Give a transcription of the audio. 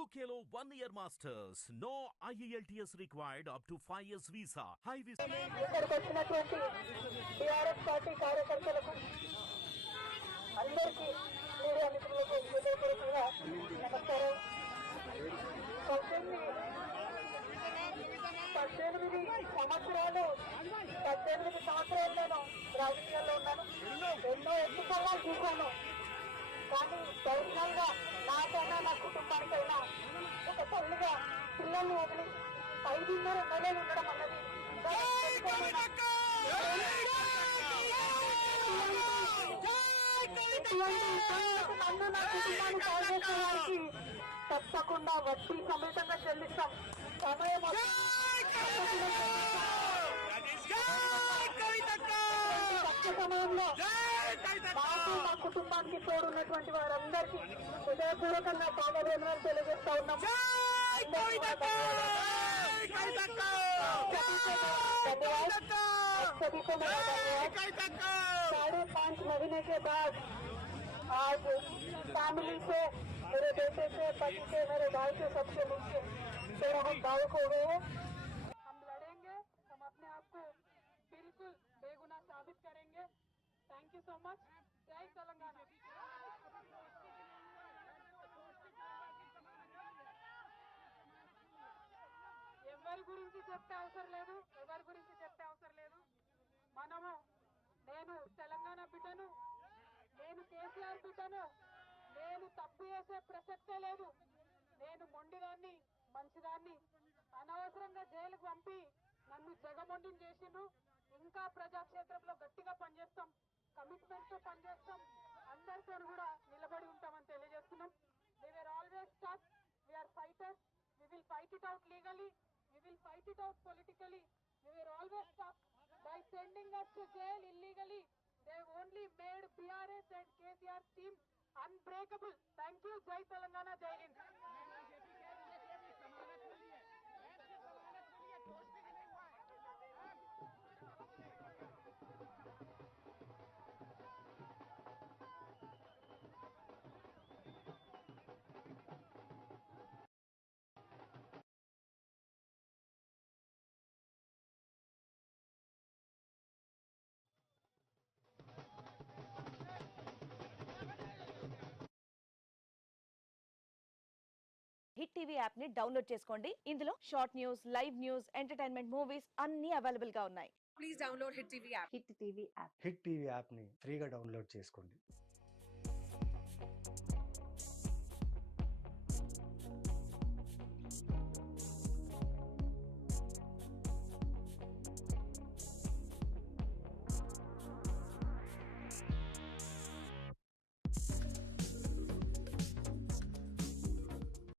UKLO 1 year masters. No IELTS required up to 5 years visa. High visa. ఇక్కడికి వచ్చినటువంటి TRS party కార్యకర్తలకు అందరికీ media మిత్రులకు హృదయపూర్వకంగా నమస్కారం. 18 సంవత్సరాలు నేను రాజకీయాల్లో ఉన్నాను. ఎన్నో ఎన్నికల్లో చూశాను. కానీ ధైర్యంగా నాకైనా నా కుటుంబానికైనా ఒక తల్లిగా పిల్లల్ని వదిలి 5.5 నెలలు ఉండడం అన్నది నన్ను నా కుటుంబాన్ని సాధించడానికి తప్పకుండా వడ్డీ సమేతంగా చెల్లిస్తాం. సమయం సమయంలో మాకు మా కుటుంబానికి తోడున్నటువంటి వారందరికీ హృదయపూర్వకంగా పాదాభివందనాలు తెలియజేస్తా ఉన్నాం. 5.5 महीने के बाद आज फैमिली से, मेरे बेटे से, पति से, मेरे भाई से, सबसे मुझसे थोड़ा हम भावुक हो गए हैं. हम लड़ेंगे, हम अपने आप को बिल्कुल बेगुनाह साबित करेंगे. Thank you so much. जय तेलंगाना. ఎవరి గురించి చెప్పే అవసరం లేదు. మనము నేను తెలంగాణ బిడ్డను, నేను కేసీఆర్ బిడ్డను, నేను తప్పు చేసే ప్రసక్తే లేదు. నేను మొండిదాన్ని, మంచిదాన్ని. అనవసరంగా జైలుకు పంపి నన్ను జగమొండిని చేసిండ్రు. ఇంకా ప్రజాక్షేత్రంలో గట్టిగా పనిచేస్తాం, కమిట్మెంట్ తో పనిచేస్తాం, అందరితో కూడా నిలబడి ఉంటామని తెలియజేస్తున్నాం. We were always tough. We are fighters. We will fight it out legally. We will fight it out politically. We were always tough. By sending us to jail illegally, they only made BRS and KCR team unbreakable. Thank you. Jai Telangana, Jai Hind. Hit TV app ని download చేసుకోండి. ఇందులో short news, live news, entertainment movies అన్ని available గా ఉన్నాయి. Please download hit TV app. Hit TV app hit TV app ని ఫ్రీగా download చేసుకోండి.